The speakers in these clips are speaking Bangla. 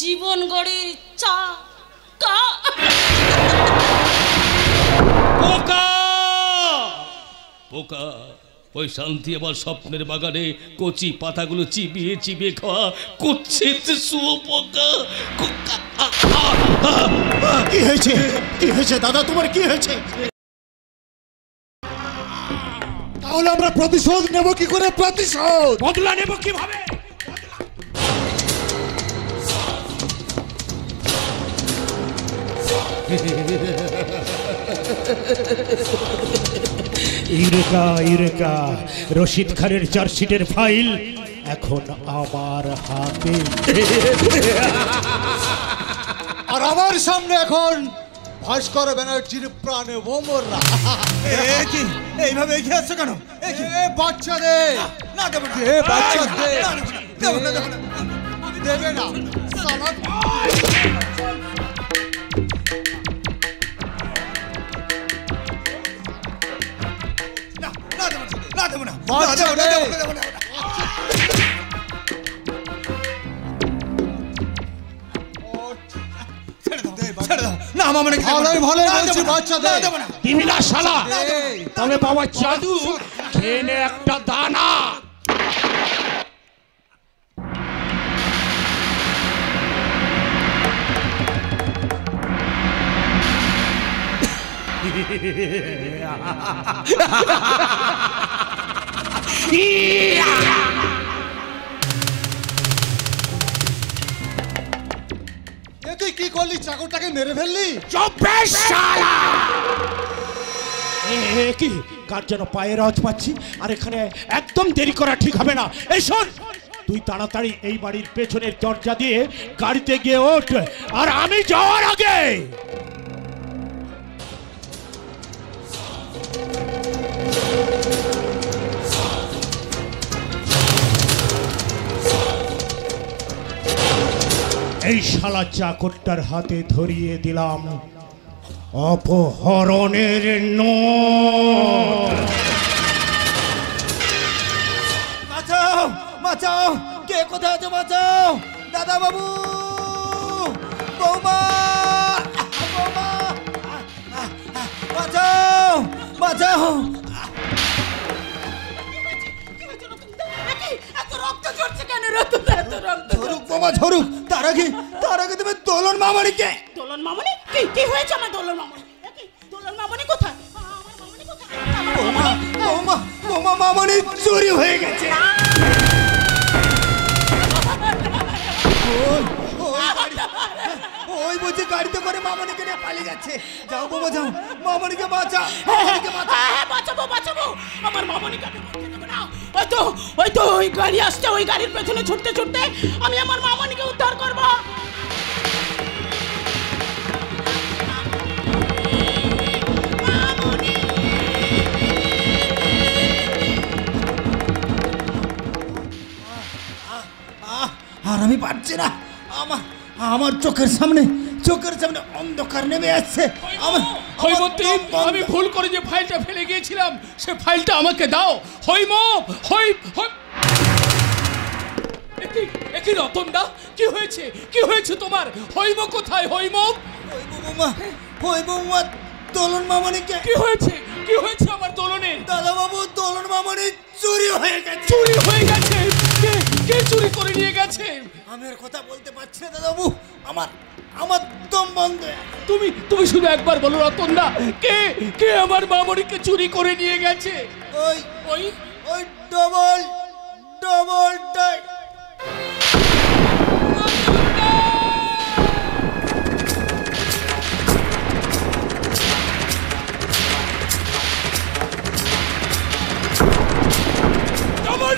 জীবন গড়ের ইচ্ছা পোকা পোকা ওই শান্তি আমার স্বপ্নের বাগানে কচি পাতাগুলো চিবিয়ে চিবিয়ে খাওয়া কুৎসিত শুয়োপোকা। কি হয়েছে কি হয়েছে দাদা তোমার কি হয়েছে? তাহলে আমরা প্রতিশোধ নেব কি করে? প্রতিশোধ বদলা নেব কিভাবে? ইউরেকা ইউরেকা, রশিদ খানের চার্জশিটের ফাইল এখন আমার হাতে। আর আমার সামনে এখন ভাস্কর ব্যানার্জির প্রাণে ভোমররা। কি এইভাবে এগিয়ে আসছে কেন? বাচ্চাদের না দেব না, বাচ্চাদের দেবে না। তবে বাবা জাদু খেয়ে একটা দানা। তুই কি করলি? চাকরটাকে মেরে ফেললি? কি কার যেন পায়ের আওয়াজ পাচ্ছি, আর এখানে একদম দেরি করা ঠিক হবে না। এই শোন, তুই তাড়াতাড়ি এই বাড়ির পেছনের দরজা দিয়ে গাড়িতে গিয়ে ওঠ, আর আমি যাওয়ার আগে এই শালা চাকরটার হাতে ধরিয়ে দিলাম অপহরণের নোট। বাঁচাও বাঁচাও, কে কোথায় আছে? বাঁচাও দাদা বাবু, বৌমা বৌমা, বাঁচাও বাঁচাও। ঝরুক বোমা ঝরুক, তার আগে তুমি দোলন মামনিকে। দোলন মামনি? কি হয়েছে আমার দোলন মামনি? দোলন মামনি কোথায়? বোমা মামনি চুরি হয়ে গেছে। ওই বুঝি গাড়িতে করে মামনিকে নিয়ে পালিয়ে যাচ্ছে। যাও বোমা যাও, মামনিকে বাঁচাও। বাঁচাবো বাঁচাবো, আমার মামনিকে আমি বাঁচাতে দেব না। ওই তো ওই গাড়ি আসছে, ওই গাড়ির পেছনে ছুটতে ছুটতে আমি আমার মামনিকে উদ্ধার করবো। আর আমি পারছি না, আমার চোখের সামনে অন্ধকার নেমে আসছে। আমি ভুল করে যে ফাইলটা ফেলে গিয়েছিলাম, সে ফাইলটা আমাকে দাও। একই রতনদা, কি হয়েছে তোমার? হইম কোথায়? হইম দোলন মামনিকে। কি হয়েছে আমার দোলনের? দাদা বাবু, দোলন মামনি চুরি হয়ে গেছে। কে চুরি করে নিয়ে গেছে? আমি আর কথা বলতে পারছি না দাদা বাবু, আমার দম বন্ধ। তুমি শুধু একবার বলো রতনদা, কে আমার মামনিকে চুরি করে নিয়ে গেছে? ওই ডবল টাই।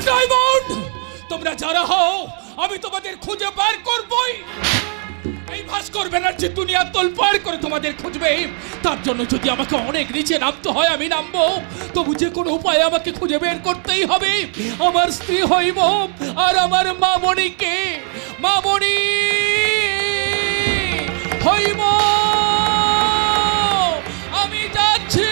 ডায়মন্ড, তোমরা যারা হও, আমি তোমাদের খুঁজে বার করবই। এই ভাস্কর ব্যানার্জি দুনিয়া তোলপাড় করে তোমাদের খুঁজবে। তার জন্য যদি আমাকে অনেক নিচে নামতে হয় আমি নামবো, তবু যে কোনো উপায়ে আমাকে খুঁজে বের করতেই হবে আমার স্ত্রী হইব আর আমার মামনিকে। মামনি হইব, আমি যাচ্ছি।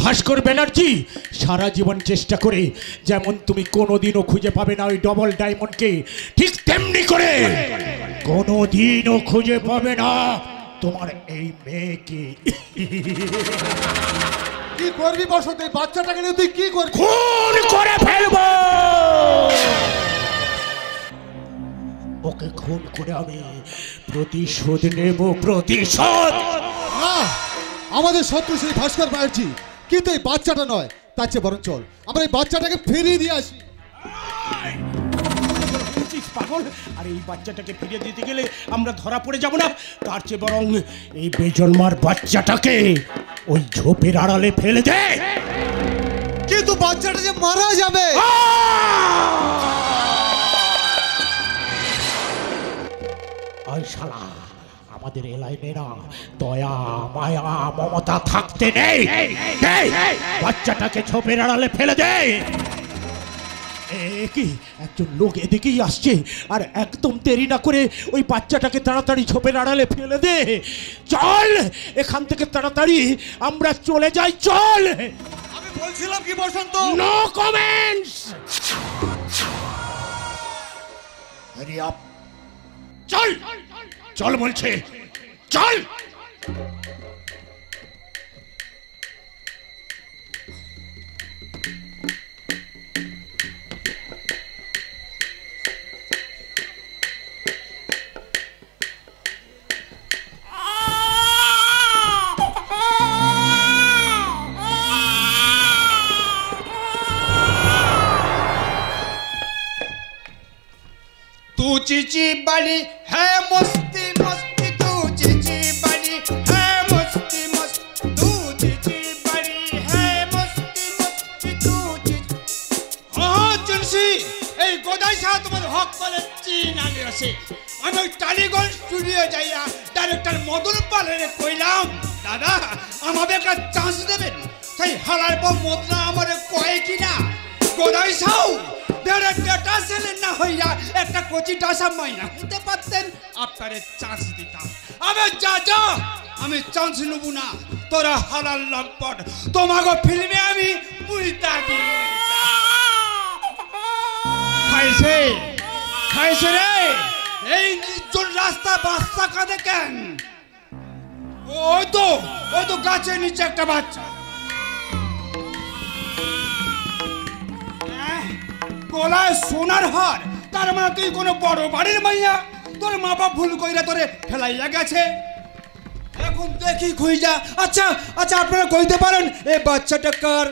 ভাস্কর ব্যানার্জি, সারা জীবন চেষ্টা করে যেমন তুমি কোনোদিনও খুঁজে পাবে না ওই ডবল ডায়মন্ডকে, ঠিক তেমনি করে কোনোদিনও খুঁজে পাবে না তোমার এই মেয়েকে। কি করবি বসন্ত? এই বাচ্চাটাকে নিয়ে তুই কি করবি? খুন করে ফেলবো ওকে, খুন করে আমি প্রতিশোধ নেব, প্রতিশোধ। না, আমাদের শত্রু সেই ভাস্কর ব্যানার্জি, কিন্তু এই বাচ্চাটা নয়। তার চেয়ে বরং চল আমরা এই বাচ্চাটাকে ফিরিয়ে দিয়ে আসি। পাগল, আর এই বাচ্চাটাকে ফিরিয়ে দিতে গেলে আমরা ধরা পড়ে যাব না? তার চেয়ে বরং এই বেজন্মার বাচ্চাটাকে ওই ঝোপের আড়ালে ফেলে দে। কিন্তু বাচ্চাটা যে মারা যাবে। ওই শালা, আমাদের এলাই মেয়েরা দয়া মায়া মমতা থাকতে নেই। বাচ্চাটাকে ঝোপের আড়ালে ফেলে দে। কি একজন লোক এদিকেই আসছে, আর একদম দেরি না করে ওই বাচ্চাটাকে তাড়াতাড়ি ঝোপের আড়ালে ফেলে দে। চল এখান থেকে তাড়াতাড়ি আমরা চলে যাই, চল। আমি বলছিলাম কি Basanta? No comments. Hurry up, চল চল বলছে, চল। तू चीची बड़ी है मस्ती मस्ती, तू चीची बड़ी है मस्ती मस्ती, तू चीची बड़ी है मस्ती मस्ती, तू चीची। हाँ चुनसी, এই গোদাই সাহেব তোমার হক করে চীন আগে আসে। আমি ওই টালিগঞ্জ স্টুডিও যাইয়া ডাইরেক্টর মদন পালের কইলাম, দাদা আমাদের একটা চান্স দেবেন। সেই হালার পর মদনা আমার কয় কিনা, গোদাই সাহেব ডেটা সেলেন না হইয়া একটা কোচি টাসা মাইনা হতে পারতেন, আপনারে চান্স দিতাম। আবে যা যা, আমি চান্স নেব না। তোরা হালাল লম্পট, তোমাকে ফিল্মে আমি বুঝতা দিই। খাইছে খাইছে রে, এই নির্জন রাস্তা বাচ্চা কাঁদে কেন? ওই তো গাছের নিচে একটা বাচ্চা, গলায় সোনার হার। তার মানে তুই কোনো বড় বাড়ির মাইয়া, তোর মা বাপ ভুল কইরা তোরে ফেলাইয়া গেছে। এখন দেখি খুঁজা। আচ্ছা আচ্ছা, আপনারা কইতে পারেন এ বাচ্চাটা কার?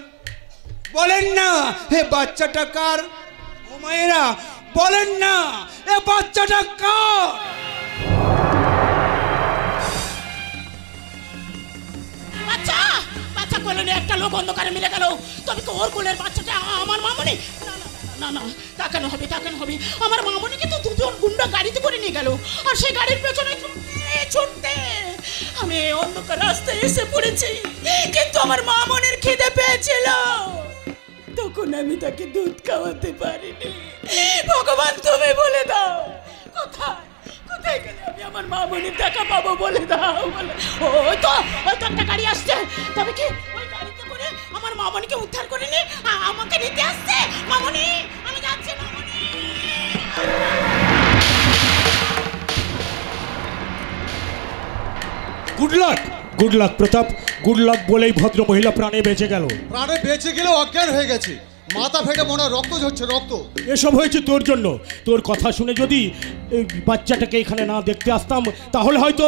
বলেন না, এ বাচ্চাটা কার? ও মায়েরা বলেন না, এ বাচ্চাটা কার? বাচ্চা বাচ্চা কোলে নিয়ে একটা লোক অন্ধকারে মিলে গেল। তবে কি ওর কোলের বাচ্চাটা আমার মামনি? না না, তা কেন হবে, তা কেন হবে? আমার মামনিকে তো দুজন গুন্ডা গাড়িতে করে নিয়ে গেল, আর সেই গাড়ির পেছনে ছুটতে আমি অন্ধকার রাস্তায় এসে পড়েছি। কিন্তু আমার মামনির খিদে পেয়েছিল, তখন আমি তাকে দুধ খাওয়াতে পারিনি। ভগবান তুমি বলে দাও, কোথায় কোথায় গেলে আমি আমার মামনির দেখা পাবো, বলে দাও বলে। ওই তো একটা গাড়ি আসছে। তবে কি ওই গাড়িতে করে আমার মামনিকে উদ্ধার করে নিয়ে আমাকে নিতে আসছে? মামনি, আমি যাচ্ছি মামনি। গুড লাক, গুড লাক প্রতাপ, গুড লাক বলেই ভদ্র মহিলা প্রাণে বেঁচে গেল। প্রাণে বেঁচে গেলেও অজ্ঞান হয়ে গেছে, মাথা ফেটে মনে হয় রক্ত ঝরছে, রক্ত। এসব হয়েছে তোর জন্য। তোর কথা শুনে যদি এই বাচ্চাটাকে এখানে না দেখতে আসতাম তাহলে হয়তো।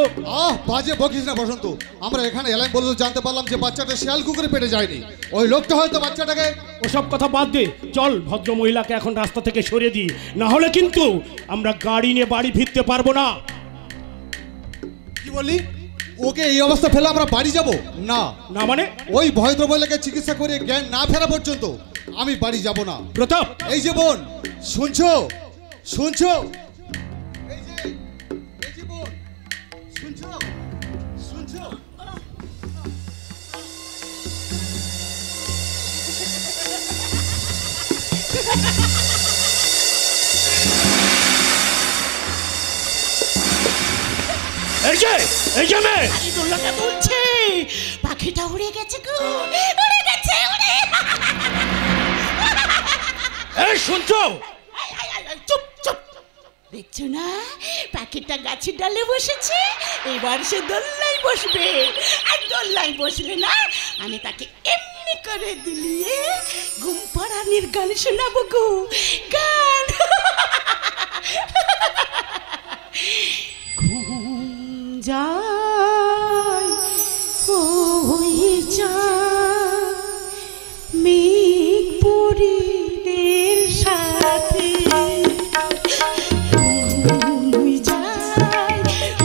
বাজে বকিস না বসন্ত। আমরা এখানে এলাম বলে জানতে পারলাম যে বাচ্চাটা শিয়াল কুকুরে পেটে যায়নি। ওই লোকটা হয়তো বাচ্চাটাকে। ওসব কথা বাদ দে, চল ভদ্র মহিলাকে এখন রাস্তা থেকে সরিয়ে দিই, না হলে কিন্তু আমরা গাড়ি নিয়ে বাড়ি ফিরতে পারবো না। কি বললি? ওকে এই অবস্থা ফেলে আমরা বাড়ি যাব না? না মানে? ওই ভদ্র মহিলাকে চিকিৎসা করে জ্ঞান না ফেরা পর্যন্ত আমি বাড়ি যাব না। প্রতাপ, এই যে বোন, শুনছো শুনছো? এই যে বোন, শুনছো শুনছো? এই যে মেয়ে, আরে দোলনাটা দুলছে, পাখিটা উড়ে গেছে গো, উড়ে গেছে, উড়ে। এই শুনছো? চুপ চুপ, দেখছো না পাখিটা গাছের ডালে বসেছে, এবার সে দোলনায় বসবে। আর দোলনায় বসলে না আমি তাকে এমনি করে দুলিয়ে ঘুম পাড়ানির গান শোনাবো গো, গান। ঘুম যায় ওই যায় মেঘ পরিদের সাথে, ঘুম যায়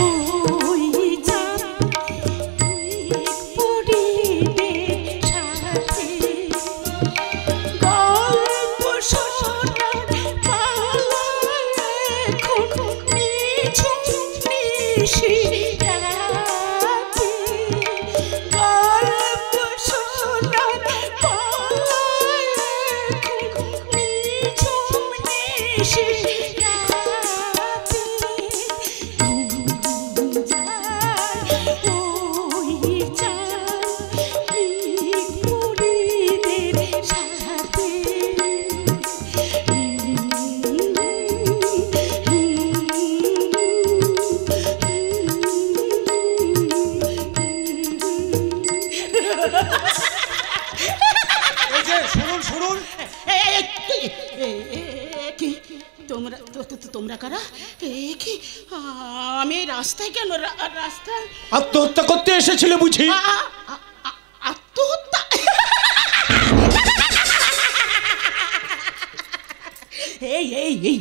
ওই যায় মেঘ পরিদের সাথে, গল্প শোনার পালা এখন নিঝুম নিশিরাতে, গল্প শোনার পালা এখন নিঝুম নিশিরাতে, ঘুম যায় ওই যায় মেঘ পরিদের সাথে। এই যে শুনুন শুনুন, কি তোমরা তোমরা কারা? কি আমি এই রাস্তায় কেন? রাস্তায় আত্মহত্যা করতে এসেছিলে বুঝি? আত্মহত্যা? এই এই এই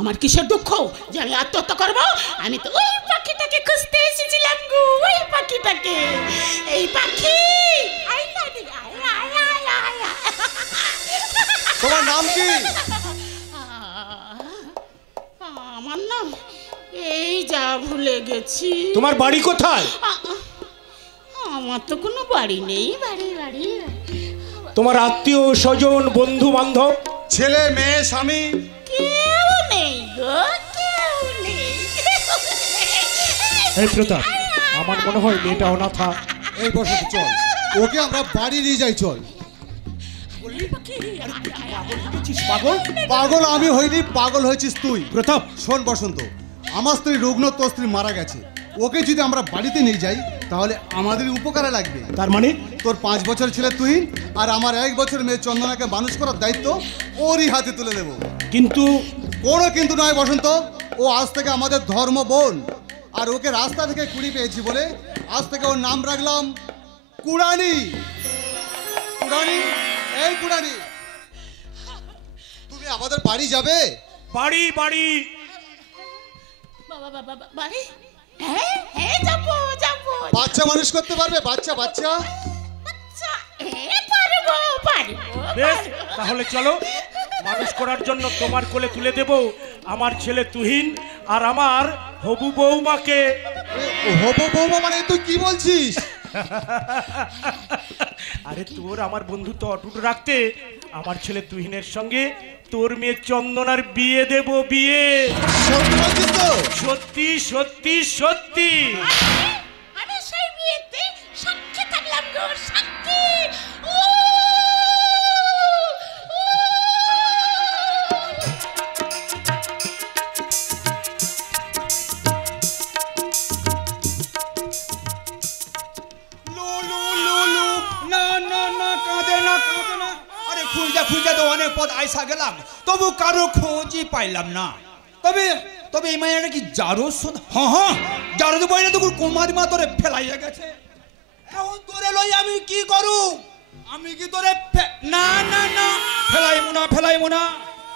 আমার কিসের দুঃখ যে আমি আত্মহত্যা করবো? আমি তো ওই পাখিটাকে খুঁজতে এসেছিলাম গো, ওই পাখিটাকে। এই পাখি আয় না রে, আয় আয় আয় আয় আয়। তোমার নাম কি? আমার নাম এই যা ভুলে গেছি। তোমার বাড়ি কোথায়? আমার তো কোনো বাড়ি নেই। বাড়ি বাড়ি তোমার আত্মীয় স্বজন বন্ধু বান্ধব ছেলে মেয়ে স্বামী কেউ নেই গো, কেউ নেই। এই প্রতাপ, আমার মনে হয় মেয়েটা অনাথা। এই বসন্ত চল, ওকে আমরা বাড়ি নিয়ে যাই, চল। পাগল? পাগল আমি হইনি, পাগল হয়েছিস তুই। প্রতাপ, শোন বসন্ত, আমার স্ত্রী রুগ্ন, তোর স্ত্রী মারা গেছে, ওকে যদি আমরা বাড়িতে নিয়ে যাই তাহলে আমাদের উপকারে লাগবে। তার মানে তোর 5 বছর ছেলে তুই আর আমার 1 বছর মেয়ে চন্দনাকে মানুষ করার দায়িত্ব ওরই হাতে তুলে দেব। কিন্তু কোনো কিন্তু নয় বসন্ত, ও আজ থেকে আমাদের ধর্ম বোন, আর ওকে রাস্তা থেকে কুড়ি পেয়েছি বলে আজ থেকে ওর নাম রাখলাম কুড়ানি। কুড়ানি, এই কুড়ানি, তুমি আমাদের বাড়ি যাবে? বাড়ি বাড়ি বাবা বাবা বাড়ি? হ্যাঁ হ্যাঁ যাবো যাবো। বাচ্চা মানুষ করতে পারবে? বাচ্চা বাচ্চা আচ্ছা পারবো পারবো। বেশ, তাহলে চলো, মানুষ করার জন্য তোমার কোলে তুলে দেব আমার ছেলে তুহিন আর আমার হবু বৌমাকে। হবো বৌমা মানে তুই কি বলছিস? আরে তোর আমার বন্ধুত্ব অটুট রাখতে আমার ছেলে তুহিনের সঙ্গে তোর মেয়ে চন্দনার বিয়ে দেব, বিয়ে। সত্যি বলছিস তো? সত্যি সত্যি সত্যি। আমি সেই বিয়েতে সাক্ষী থাকলাম গো, সাক্ষী। খুঁজে তো অনেক পথ আইসা গেলাম, তবু কারো খোঁজই পাইলাম না। তবে তবে এই মাইয়াটা কি জারো? হ্যাঁ হ্যাঁ, জারো তো বইলে তো কুমারী মা তোরে ফেলাইয়া গেছে। এখন তোরে লই আমি কি করু? আমি কি তোরে না না না ফেলাইমু না, ফেলাইমু না।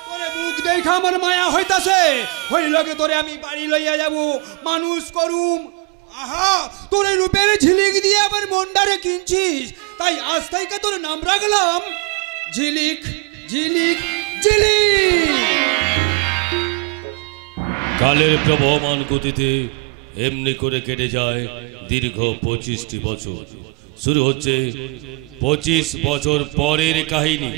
তোরে মুখ দেখা আমার মায়া হইতাছে, হইলকে তোরে আমি বাড়ি লইয়া যাব, মানুষ করুম। আহা, তোরে রূপের ঝিলিক দিয়ে আবার মন্ডারে কিনছিস, তাই আজ থেকে তোর নাম রাখলাম ঝিলিক ঝিলিক ঝিলিক। কালের প্রবহমান গতিতে এমনি করে কেটে যায় দীর্ঘ 25টি বছর। শুরু হচ্ছে 25 বছর পরের কাহিনী।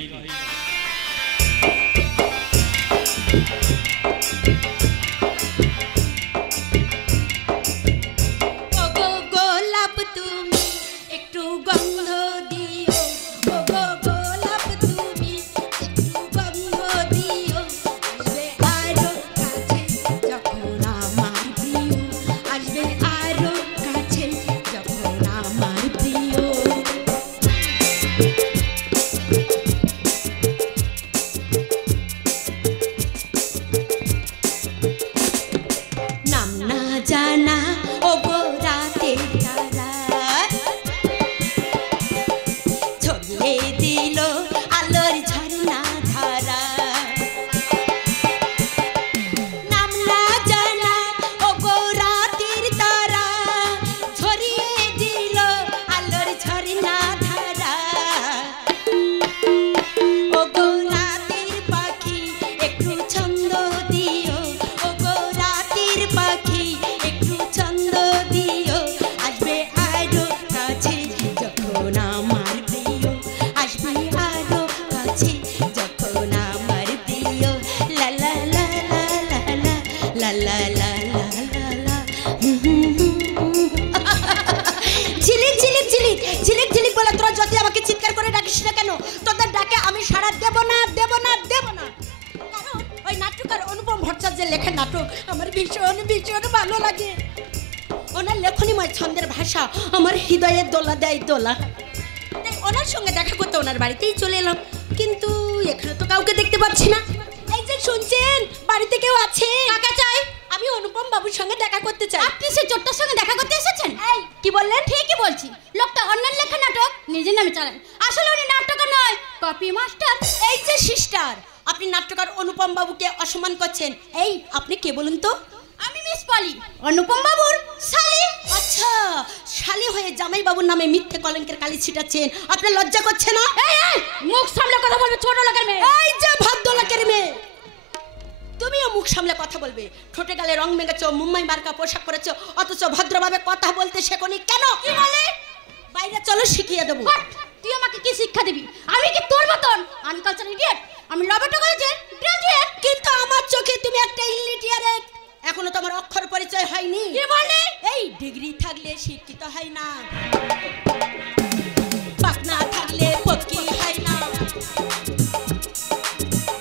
লা লা লা লা লা। ঝিলিক ঝিলিক ঝিলিক ঝিলিক ঝিলিক বলে তোরা যদি আমাকে চিৎকার করে ডাকিস না কেন, তোদের ডাকে আমি সাড়া দেব না দেব না দেব না। কারণ ওই নাট্যকার অনুপম ভট্টাচার্যের লেখা নাটক আমার ভীষণ ভীষণ ভালো লাগে। ওনার লেখনীময় ছন্দের ভাষা আমার হৃদয়ে দোলা দেয় দোলা। তাই ওনার সঙ্গে দেখা করতে ওনার বাড়িতেই চলে এলাম, কিন্তু এখানে তো কাউকে দেখতে পাচ্ছি না। এই যে শুনছেন, বাড়িতে কেউ আছে? কাকা চাই, আমি অনুপম বাবুর সঙ্গে দেখা করতে চাই। আপনি সে চোরটার সঙ্গে দেখা করতে এসেছেন? এই কি বললেন? ঠিকই বলছি, লোকটা অন্যের লেখা নাটক নিজের নামে চালান। আসলে উনি নাট্যকার নয়, কপি মাস্টার। এই যে সিস্টার, আপনি নাট্যকার অনুপম বাবুকে অসম্মান করছেন। এই আপনি কে বলুন তো? আমি মিস পলি, অনুপম বাবুর শালি। আচ্ছা, শালি হয়ে জামাই বাবুর নামে মিথ্যে কলঙ্কের কালি ছিটাচ্ছেন, আপনার লজ্জা করছে না? এই মুখ সামলে কথা বলবে, ছোট লোকের মেয়ে। এই যে ভদ্র লোকের মেয়ে, তুমিও মুখ সামলে কথা বলবে। ঠোঁটে গালে রং মেখেছো, মুম্বাই মার্কা পোশাক পরেছো, অথচ ভদ্রভাবে কথা বলতে শেখোনি কেন? কি বলে? বাইরে চলো, শিখিয়ে দেবো। তুই আমাকে কি শিক্ষা দিবি? আমি কি তোর মতন আনকালচার ইডিয়েট? আমি রবার্টো কলেজের গ্রাজুয়েট, কিন্তু আমার চোখে তুমি একটা ইলিটিয়ারেট। এখনো তোমার অক্ষর পরিচয় হয়নি। কি বলে? এই ডিগ্রি থাকলে শিক্ষিত হয় না, পাকনা থাকলে পক্কি হয় না।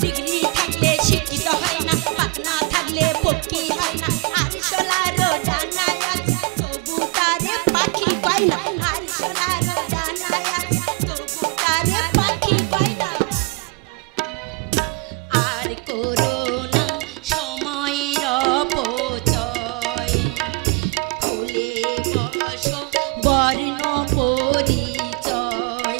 ডিগ্রি থাকলে শিক্ষিত হয় না, পাকনা থাকলে পক্কি হয় না। আর সোলারও ডানায় আছে, তবু তারে পাখি পায় না। আর সোলারও ডানায় আছে, তবু তারে পাখি পায় না। আর করোনা সময়ের অপচয়, খুলে বসো বর্ণ পরিচয়।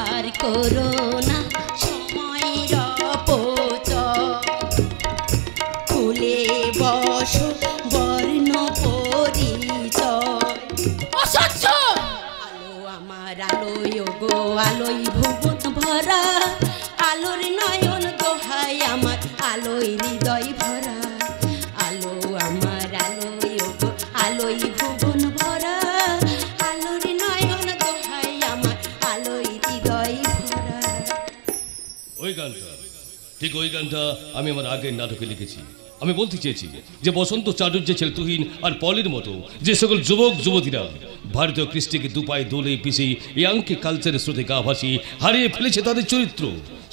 আর করোনা সময়ের অপচয়, খুলে বসো বর্ণ পরিচয়। অসহ্য! আলো আমার আলোয় গো, আলোয় ভুবন ভরা। আলোর নয়ন দোহাই আমার, আলোয় হৃদয় ভরা। আলো আমার আলোয় গো, আলোয় ভুবন ভরা। আলোর নয়ন দোহাই আমার, আলোয় হৃদয় ভরা। ওই গানটা, ঠিক ওই গানটা আমি আমার আগের নাটকে লিখেছি। আমি বলতে চেয়েছি যে বসন্ত চাটুর্যে ছেলে তুহিন আর পলের মতো যে সকল যুবক যুবতীরা ভারতীয় কৃষ্টিকে দুপায়ে দোলে পিষে ইয়াংকে কালচারের স্রোতে গা ভাসিয়ে হারিয়ে ফেলেছে তাদের চরিত্র,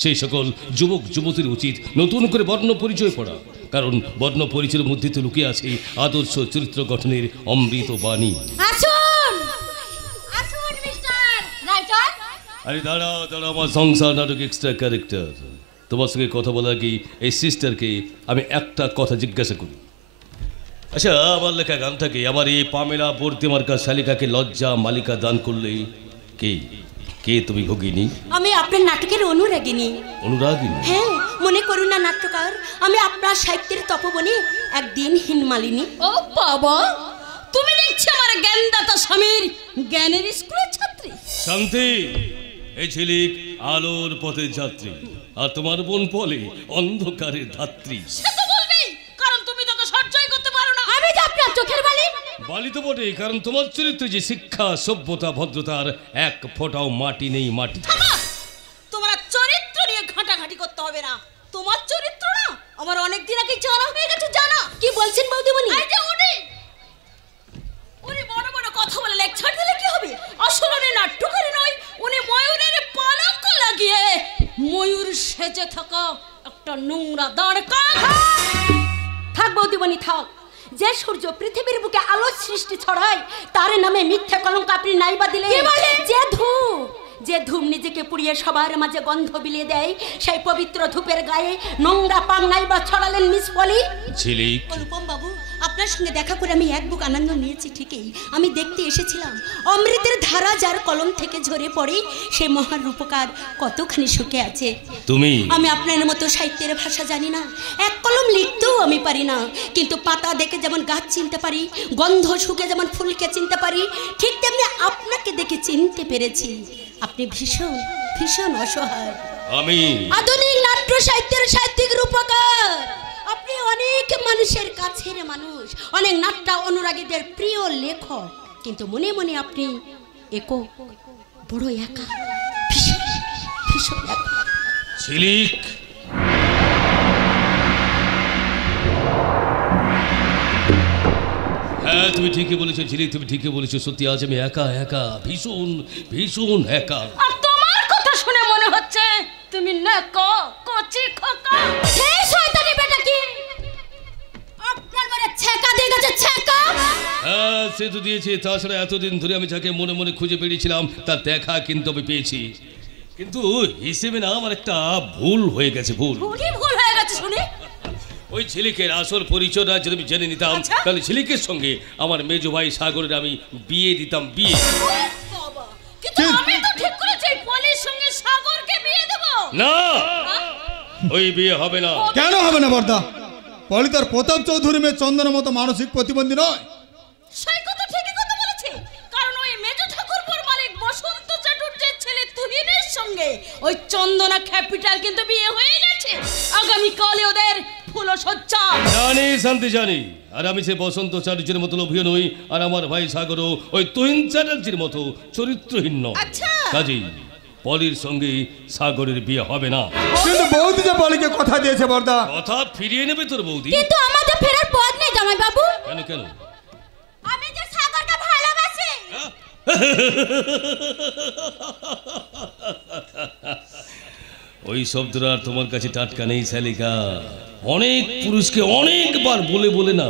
সেই সকল যুবক যুবতীর উচিত নতুন করে বর্ণ পরিচয় পড়া। কারণ বর্ণ পরিচয়ের মধ্যে তো লুকিয়ে আছে আদর্শ চরিত্র গঠনের অমৃত বাণী। আসুন আসুন মিস্টার রাইটার। আরে দাঁড়া দাঁড়া, আমার সংসার নাটক এক্সট্রা ক্যারেক্টার। তোমার সঙ্গে কথা বলার আগে এই সিস্টারকে আমি একটা কথা জিজ্ঞাসা করি। আচ্ছা, আমার লেখা গানটাকে আমার এই পামেলা বর্তিমার্কা শালিকাকে লজ্জা মালিকা দান করলে কে কে তুমি ভগিনী? আমি আপনার নাটকের অনুরাগিনী। অনুরাগিনী? হ্যাঁ, মনে করুন না নাট্যকার, আমি আপনার সাহিত্যের তপবনে একদিন হিনমালিনী। ও বাবা, তুমি দেখছি আমার জ্ঞানদাতা স্বামীর জ্ঞানের স্কুলের ছাত্রী। শান্তি, এই ঝিলিক আলোর পথের যাত্রী, আর তোমার বোন পলে অন্ধকারের ধাত্রী। সে তো বলবেই, কারণ তুমি তোকে সহ্যই করতে পারো না। আমি যে আপনার চোখের বালি। বালি তো বটে, কারণ তোমার চরিত্রে যে শিক্ষা সভ্যতা ভদ্রতার এক ফোঁটাও মাটি নেই মাটি। তোমার চরিত্র নিয়ে ঘাটাঘাটি করতে হবে না, তোমার চরিত্র না আমার অনেক দিন আগে জানা হয়ে গেছে। জানা? কি বলছেন বৌদিমণি? এই যে উনি বড় বড় কথা বলে লেকচার দিলে কি হবে? আসলে উনি নাট্যকারী নয়, উনি ময়ূরের পালঙ্ক লাগিয়ে ময়ূর সেজে থাকা একটা নোংরা দাঁড় কাক। থাক বৌদিমণি থাক, যে সূর্য পৃথিবীর বুকে আলোর সৃষ্টি ছড়ায় তার নামে মিথ্যা কলঙ্ক আপনি নাইবা দিলে। যে ধূপ নিজেকে পুড়িয়ে সবার মাঝে গন্ধ বিলিয়ে দেয়, সেই পবিত্র ধূপের গায়ে নোংরা পাং নাইবা ছড়ালেন মিস পলি। ঝিলিক, অনুপম বাবু, আপনার সঙ্গে দেখা করে আমি এক বুক আনন্দ নিয়েছি ঠিকই, আমি দেখতে এসেছিলাম অমৃতের ধারা যার কলম থেকে ঝরে পড়ে সেই মহান রূপকার কতখানি সুখে আছে। তুমি? আমি আপনার মতো সাহিত্যের ভাষা জানি না, এক কলম লিখতেও আমি পারি না, কিন্তু পাতা দেখে যেমন গাছ চিনতে পারি, গন্ধ শুকে যেমন ফুলকে চিনতে পারি, ঠিক তেমনি আপনাকে দেখে চিনতে পেরেছি। আপনি ভীষণ ভীষণ অসহায়। আমি আধুনিক নাট্য সাহিত্যের সাহিত্যিক রূপকার। আপনি অনেক মানুষের কাছের মানুষ, অনেক নাট্য অনুরাগীদের প্রিয় লেখক, কিন্তু মনে মনে আপনি একক, বড় একা, ভীষণ ভীষণ একা। ঝিলিক, হ্যাঁ তুমি ঠিকই বলেছো ঝিলিক, তুমি ঠিকই বলেছো। সত্যি আজ আমি একা একা, ভীষণ ভীষণ একা। আর তোমার কথা শুনে মনে হচ্ছে তুমি নাকা কচি খোকা। এই শয়তানি বেটা কি আপনার মানে ছেকা দিয়ে গেছে ছেকা? হ্যাঁ সে তো দিয়েছে, তাছাড়া এতদিন ধরে আমি যাকে মনে মনে খুঁজে বেরিয়েছিলাম তার দেখা কিন্তু আমি পেয়েছি। কিন্তু হিসেবে না আমার একটা ভুল হয়ে গেছে। ভুল হয়ে গেছে শুনি। ওই ঝিলিকের আসল পরিচয়টা যদি আমি জেনে নিতাম তাহলে ঝিলিকের সঙ্গে আমার মেজো ভাই সাগরের আমি বিয়ে দিতাম। বিয়ে কিন্তু আমি তো ঠিক করেছি পলির সঙ্গে সাগরকে বিয়ে দেব। না, ওই বিয়ে হবে না। কেন হবে না বর্দা? পলি তার প্রতাপ চৌধুরী মেয়ে চন্দনের মতো মানসিক প্রতিবন্ধী নয়। সেই কথা ঠিকই কথা বলেছি, কারণ ওই মেজো ঠাকুরপুর মালিক বসন্ত চাটুর্যের ছেলে তুহিনের সঙ্গে ওই চন্দনা ক্যাপিটাল কিন্তু বিয়ে হয়ে গেছে। আগামী কালে ওদের ফুলসজ্জা। জানি শান্তি জানি, আর আমি সে বসন্ত চাটুর্যের মতো লোভীও নই, আর আমার ভাই সাগরও ওই তুহিন চ্যাটার্জির মতো চরিত্রহীন নয়। আচ্ছা কাজেই পলির সঙ্গে সাগরের বিয়ে হবে না। কিন্তু বৌদি যে পলিকে কথা দিয়েছে বর্দা। কথা ফিরিয়ে নেবে তোর বৌদি? কিন্তু আমাদের ফেরার পথ নেই জামাই বাবু। কেন কেন? আমি যে সাগরকে ভালোবাসি। ওই শব্দটা আর তোমার কাছে টাটকা নেই শালিকা। অনেক পুরুষকে অনেকবার বলে বলে না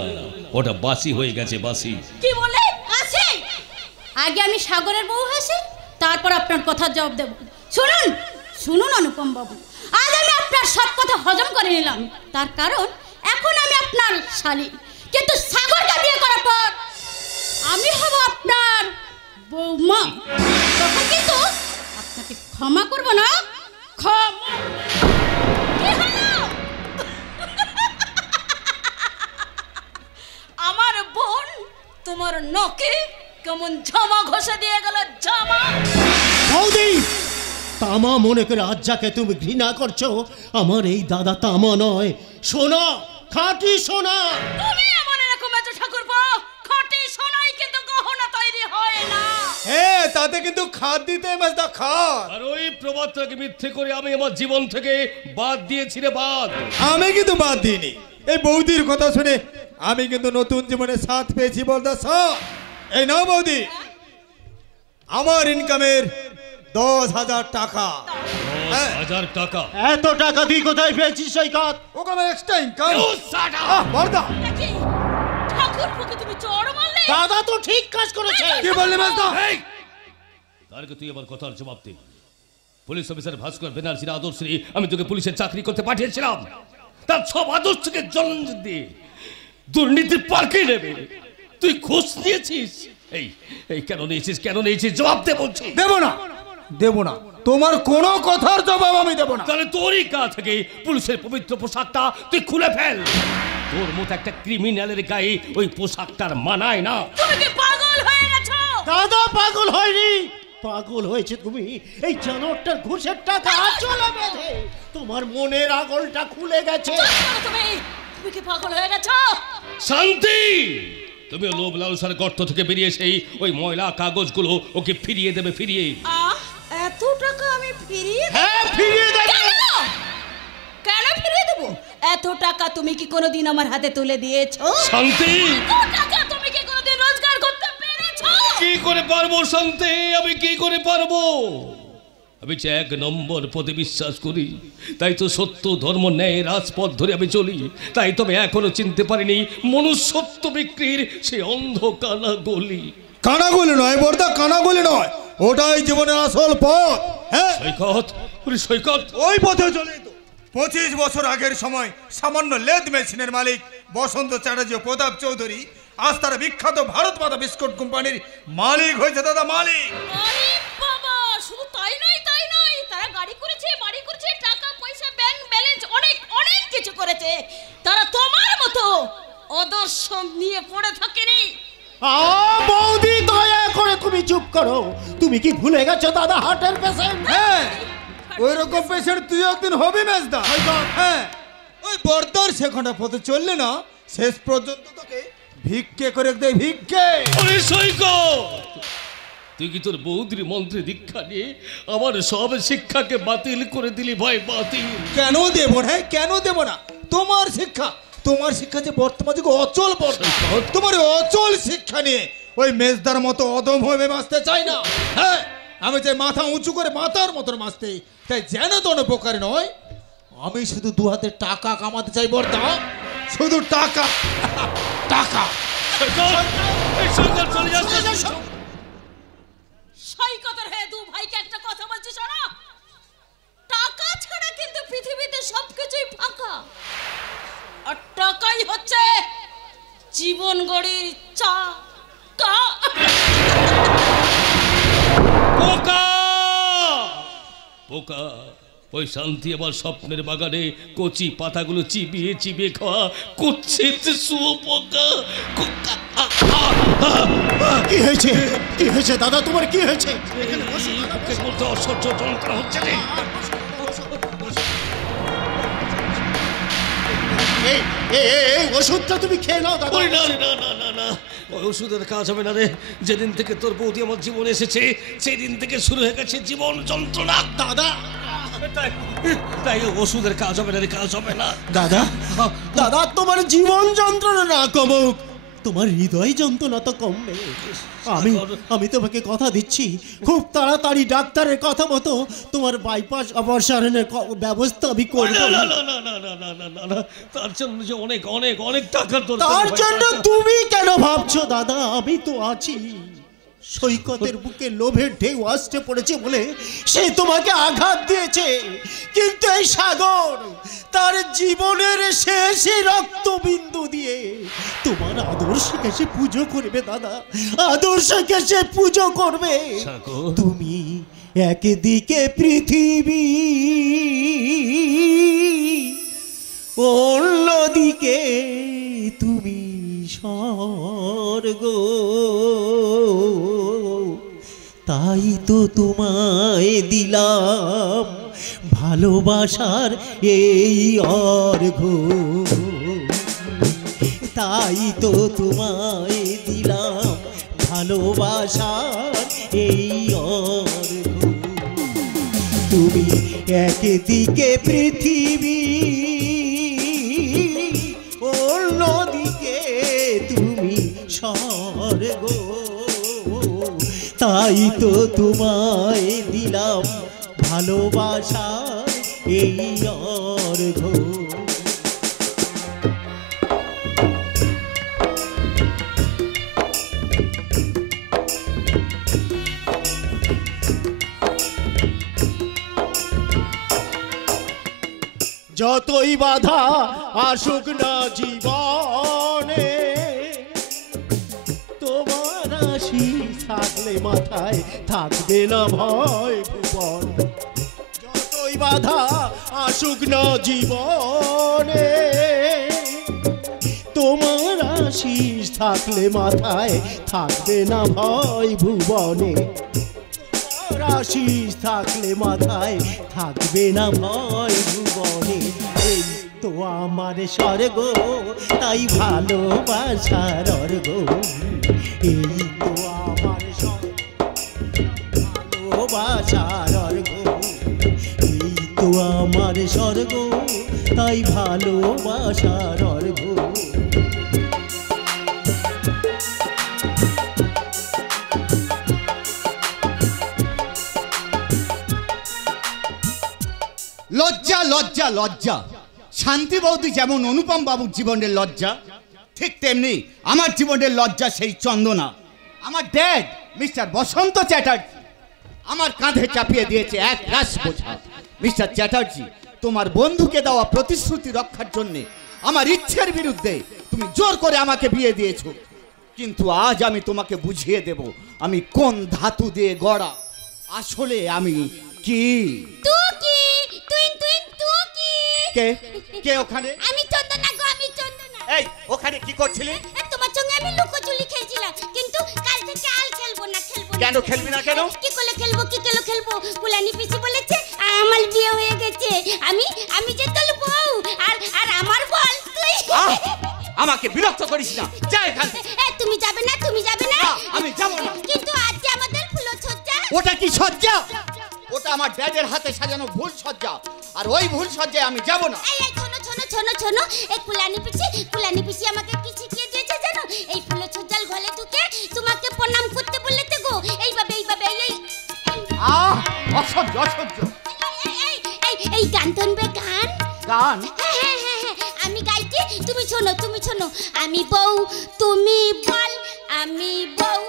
ওটা বাসি হয়ে গেছে, বাসি। কি বলে আছে? আগে আমি সাগরের বউ হাসি, তারপর আপনার কথার জবাব দেব। শুনুন শুনুন অনুপম বাবু, আজ আমি আপনার সব কথা হজম করে নিলাম। তার কারণ এখন আমি আপনার শালী, কিন্তু সাগরকে বিয়ে করার পর আমি হব আপনার বৌমা। তখন কিন্তু আপনাকে ক্ষমা করব না। ক্ষমা কি হলো? আমার বোন তোমার নকে কেমন জামা ঘষে দিয়ে গেল। জামা বৌদি, তামা মনে করে আজ যাকে তুমি ঘৃণা করছো, আমার এই দাদা তামা নয়, সোনা, খাঁটি সোনা। তুমি এমন এরকম মেজো ঠাকুরপো, খাঁটি সোনাই কিন্তু গহনা তৈরি হয় না। হ্যাঁ তাতে কিন্তু খাদ দিতে মেজদা খাদ। আর ওই প্রবাদটাকে মিথ্যে করে আমি আমার জীবন থেকে বাদ দিয়েছি রে, বাদ। আমি কিন্তু বাদ দিইনি। এই বৌদির কথা শুনে আমি কিন্তু নতুন জীবনে সাথ পেয়েছি বর্দা। সাথ এই নাও বৌদি, আমার ইনকামের 10,000 টাকা। 10,000 টাকা? এত টাকা তুই কোথায় পেয়েছিস সৈকত? ওকে আমার এক্সট্রা ইনকাম। বর্দা দেখি ঠাকুরপোকে তুমি চড় মারলে। দাদা তো ঠিক কাজ করেছে। কি বললি মেজদা? তারকে তুই আমার কথার জবাব দে। পুলিশ অফিসার ভাস্কর ব্যানার্জির আদর্শে আমি তোকে পুলিশের চাকরি করতে পাঠিয়েছিলাম। তার সব আদর্শকে জন্ম দিয়ে দুর্নীতির পার্কে নেবে তুই ঘুষ নিয়েছিস। এই এই কেন নিয়েছিস, কেন নিয়েছিস? জবাব দে বলছি। দেব না, দেব না, তোমার কোনো কথার জবাব আমি দেব না। তাহলে তোরই গা থেকে পুলিশের পবিত্র পোশাকটা তুই খুলে ফেল। তোর মতো একটা ক্রিমিনালের গায়ে ওই পোশাকটার মানায় না। তুমি কি পাগল হয়ে গেছো? দাদা পাগল হয়নি, পাগল হয়েছে তুমি এই জানোয়ারটার ঘুষের টাকা চলে বেঁধে। তোমার মনের আগলটা খুলে গেছে। তুমি তুমি কি পাগল হয়ে গেছো? শান্তি, তুমি লোভ লালসার গর্ত থেকে বেরিয়ে সেই ওই ময়লা কাগজগুলো ওকে ফিরিয়ে দেবে। ফিরিয়ে এত টাকা আমি ফিরিয়ে দেব? হ্যাঁ ফিরিয়ে দেবে। কেন ফিরিয়ে দেব? এত টাকা তুমি কি কোনোদিন আমার হাতে তুলে দিয়েছো? শান্তি, এত টাকা তুমি কি কোনোদিন রোজগার করতে পেরেছো? কি করে পারবো শান্তি? আমি কি করে পারবো? আমি যে 1 নম্বর পদে বিশ্বাস করি, তাই তো সত্য ধর্ম ন্যায় রাজপথ ধরে আমি চলি। তাই তবে এখনো চিনতে পারিনি মনুষ্যত্ব বিক্রির সেই অন্ধ কানা গলি। কানাগুলি নয় বর্দা, কানাগুলি নয়, ওটাই জীবনের আসল পথ। হ্যাঁ সৈকত, সৈকত, ওই পথে চলে তো 25 বছর আগের সময় সামান্য লেদ মেশিনের মালিক বসন্ত চ্যাটার্জি ও প্রতাপ চৌধুরী আজ তারা বিখ্যাত ভারত মাতা বিস্কুট কোম্পানির মালিক হয়েছে। দাদা মালিক। আরে বাবা, শুধু তাই নয় তারা গাড়ি করেছে, বাড়ি করেছে, টাকা পয়সা ব্যাংক ব্যালেন্স অনেক অনেক কিছু করেছে। তারা তোমার মতো আদর্শ নিয়ে পড়ে থাকেনি। বৌদি দয়া করে তুমি চুপ করো। তুমি কি ভুলে গেছো দাদা হার্টের পেশেন্ট? হ্যাঁ ওই রকম পেশেন্ট তুই একদিন হবি মেজদা। হ্যাঁ ওই বর্দার সেখানটা পথে চললে না শেষ পর্যন্ত তোকে ভিক্ষে করে দেয়, ভিক্ষে। সৈকত, তুই কি তোর বৌদির মন্ত্রে দীক্ষা নিয়ে আমার সব শিক্ষাকে বাতিল করে দিলি? ভাই বাতিল। কেন দেব না, কেন দেব না? তোমার শিক্ষা, তোমার শিক্ষা যে বর্তমানে অচল তোমার অচল শিক্ষা নিয়ে ওই মেজদার মতো অদম হয়ে বাঁচতে চাই না। হ্যাঁ, আমি যে মাথা উঁচু করে মাথার মতন বাঁচতে, তাই যেন তোর উপকার নয়। আমি শুধু 2 হাতে টাকা কামাতে চাই বর্দা, শুধু টাকা টাকা। সৈকতের হয়ে দু ভাইকে একটা কথা বলছি শোনো, টাকা ছাড়া কিন্তু পৃথিবীতে সবকিছুই ফাঁকা, আর টাকাই হচ্ছে জীবন গড়ির চাকা। পোকা পোকা, ওই শান্তি আমার স্বপ্নের বাগানে কচি পাতাগুলো চিবিয়ে চিবিয়ে খাওয়া করছে শুয়োপোকা। কি হয়েছে, কি হয়েছে দাদা, তোমার কি হয়েছে? অসহ্য যন্ত্রণা হচ্ছে রে। এই ওষুধটা তুমি খেয়ে নাও দাদা। না না না না না, ওই ওষুধের কাজ হবে না রে। যেদিন থেকে তোর বৌদি আমার জীবনে এসেছে সেদিন থেকে শুরু হয়ে গেছে জীবন যন্ত্রণা দাদা। তাই ওষুধের কাজ হবে না রে, কাজ হবে না দাদা। দাদা তোমার জীবন যন্ত্রণা না কমুক, তোমার হৃদয় যন্ত্রণা তো কমবে। আমি তোমাকে কথা দিচ্ছি, খুব তাড়াতাড়ি ডাক্তারের কথা মতো তোমার বাইপাস অপারেশনের ব্যবস্থা আমি করব। না না না না না না না না, তার জন্য যে অনেক অনেক অনেক টাকার দরকার। তার জন্য তুমি কেন ভাবছো দাদা, আমি তো আছি। সৈকতের বুকে লোভের ঢেউ আসতে পড়েছে বলে সে তোমাকে আঘাত দিয়েছে, কিন্তু এই সাগর তার জীবনের শেষে রক্তবিন্দু দিয়ে তোমার আদর্শকে সে পুজো করবে দাদা, আদর্শকে সে পুজো করবে। তুমি একদিকে পৃথিবী, অন্যদিকে তুমি স্বর্গ, তাই তো তোমায় দিলাম ভালোবাসার এই অর্ঘ, তাই তো তোমায় দিলাম ভালোবাসার এই অর্ঘ। তুমি একদিকে পৃথিবী, অন্যদিকে তুমি স্বর্গ, তাই তো তোমায় দিলাম ভালোবাসার এই অর্ঘ। যতই বাধা আসুক না জীবনে, তোমার আশিস থাকলে মাথায় থাকবে না ভয় ভুবন। যতই বাধা আসুক না জীবনে, তোমার আশিস থাকলে মাথায় থাকবে না ভয় ভুবনে, আশিস থাকলে মাথায় থাকবে না ভয় ভুবনে। এই তো আমার স্বর্গ, তাই ভালোবাসার অর্ঘ, এই তো আমার ভালোবাসার অর্ঘ, এই তো আমার স্বর্গ, তাই ভালোবাসার অর্ঘ। লজ্জা লজ্জা লজ্জা, শান্তি বৌদি যেমন অনুপম বাবুর জীবনের লজ্জা, ঠিক তেমনি আমার জীবনের লজ্জা সেই চন্দনা। আমার ড্যাড মিস্টার বসন্ত চ্যাটার্জি আমার কাঁধে চাপিয়ে দিয়েছে এক রাশ বোঝা। মিস্টার চ্যাটার্জি, তোমার বন্ধুকে দেওয়া প্রতিশ্রুতি রক্ষার জন্যে আমার ইচ্ছের বিরুদ্ধে তুমি জোর করে আমাকে বিয়ে দিয়েছো, কিন্তু আজ আমি তোমাকে বুঝিয়ে দেব আমি কোন ধাতু দিয়ে গড়া। আসলে আমি কি? কে কে ওখানে? আমি চন্দনা গো, আমি চন্দনা। এই ওখানে কি করছিলি? তোমার সঙ্গে আমি লুকোচুরি খেলছিলাম, কিন্তু কাল থেকে আর খেলবো না। কেন খেলবি না? কেন? কি করে খেলবো, কি করে খেলবো? কুলানি পিসি বলেছে আমার বিয়ে হয়ে গেছে, আমি যে তোর বউ, আর আমার বল তুই। আমাকে বিরক্ত করিস না, যা এখান থেকে। তুমি যাবে না, তুমি যাবে না। আমি যাব না। কিন্তু আজ আমাদের ফুলসজ্জা। ওটা কি সজ্জা? ওটা আমার ড্যাডের হাতে সাজানো ভুল সজ্জা, আর ওই ভুল সজ্জায় আমি যাব না। এই শোনো শোনো শোনো শোনো শোনো, এই কুলানি পিসি আমাকে কি শিখিয়ে দিয়েছে জানো? এই ফুলো ছুজাল ঘরে ঢুকে তোমাকে প্রণাম করতে বলেছে গো। এইভাবে এই অসহ্য অসহ্য। এই গান শুনবে? গান গান? হ্যাঁ, আমি গাইছি, তুমি শোনো। আমি বউ তুমি বল, আমি বউ